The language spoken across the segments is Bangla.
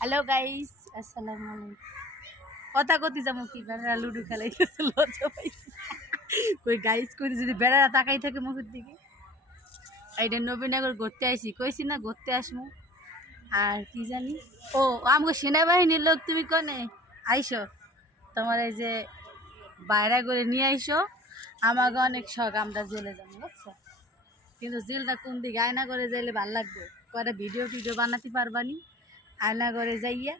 হ্যালো গাইস, আসসালামু আলাইকুম। কথা কতি যাবো কি বেড়ারা লুডু খেলাইতেছে লজ্জা পাইছি। কই গাইস কই যদি বেড়ারা তাকাই থাকে মুখের দিকে। এইটা নবীনগর ঘুরতে আইছি, কইছি না ঘুরতে আসমু। আর কি জানি ও আমাকে সেনাবাহিনীর লোক তুমি কনে আইসো, তোমার এই যে বাইরে করে নিয়ে আইসো। আমাকে অনেক শখ আমরা জেলে যাবো বুঝছো, কিন্তু জেলটা কোন দিকে আয়না করে যাইলে ভাল লাগবে, কটা ভিডিও টিডিও বানাতে পারবানি। আয়না করে যাইয়া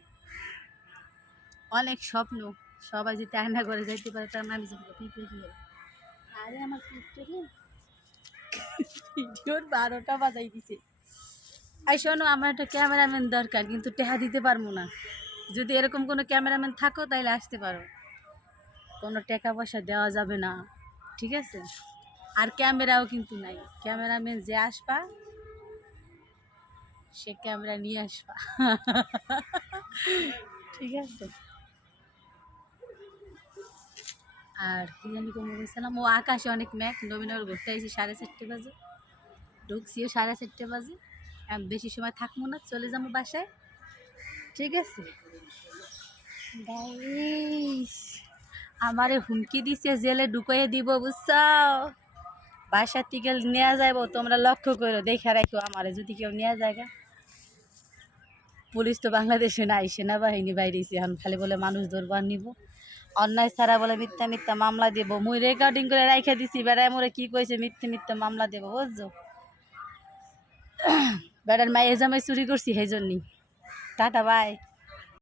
অনেক স্বপ্ন, সবাই যদি আয়না করে যাইতে পারে তার আমি যাবো পিঁপড়ে দিয়ে। আরে আমার পিঁপড়ে ভিডিওর 12টা বাজাই দিছে। এই শোনো, আমার একটা ক্যামেরাম্যান দরকার, কিন্তু টেহা দিতে পারবো না। যদি এরকম কোনো ক্যামেরাম্যান থাকো তাইলে আসতে পারো, কোনো টাকা পয়সা দেওয়া যাবে না, ঠিক আছে? আর ক্যামেরাও কিন্তু নাই, ক্যামেরাম্যান যে আসবা সে ক্যামেরা নিয়ে আসবা। ঠিক আছে। আর কি জানি কমে গেছিলাম, ও আকাশে অনেক মেঘ। নবীনগর ঘুরতে আইছি 4:30 বাজে, ঢুকছিও 4:30 বাজে। আমি বেশি সময় থাকবো না, চলে যাবো বাসায়, ঠিক আছে? গাইস আমারে হুমকি দিছে জেলে ঢুকাইয়ে দিব বুঝছো, বাসার থেকে নেওয়া যাইব। তোমরা লক্ষ্য করো, দেখে রাখো আমারে যদি কেউ নেওয়া যায়। পুলিশ তো বাংলাদেশে নাই, সেনাবাহিনী বাইরেছি, এখন খালি বলে মানুষ ধরবার নিব, অন্যায় ছাড়া বলে মিথ্যা মিথ্যা মামলা দেবো। মুই রেকর্ডিং করে রাইখা দিছি, বেড়ায় মোরে কি কইছে মিথ্যে মিথ্যা মামলা দেবো বুঝছো। বেড়ার মায়ের জামাই চুরি করছি সেই জন্যই। Tata bye.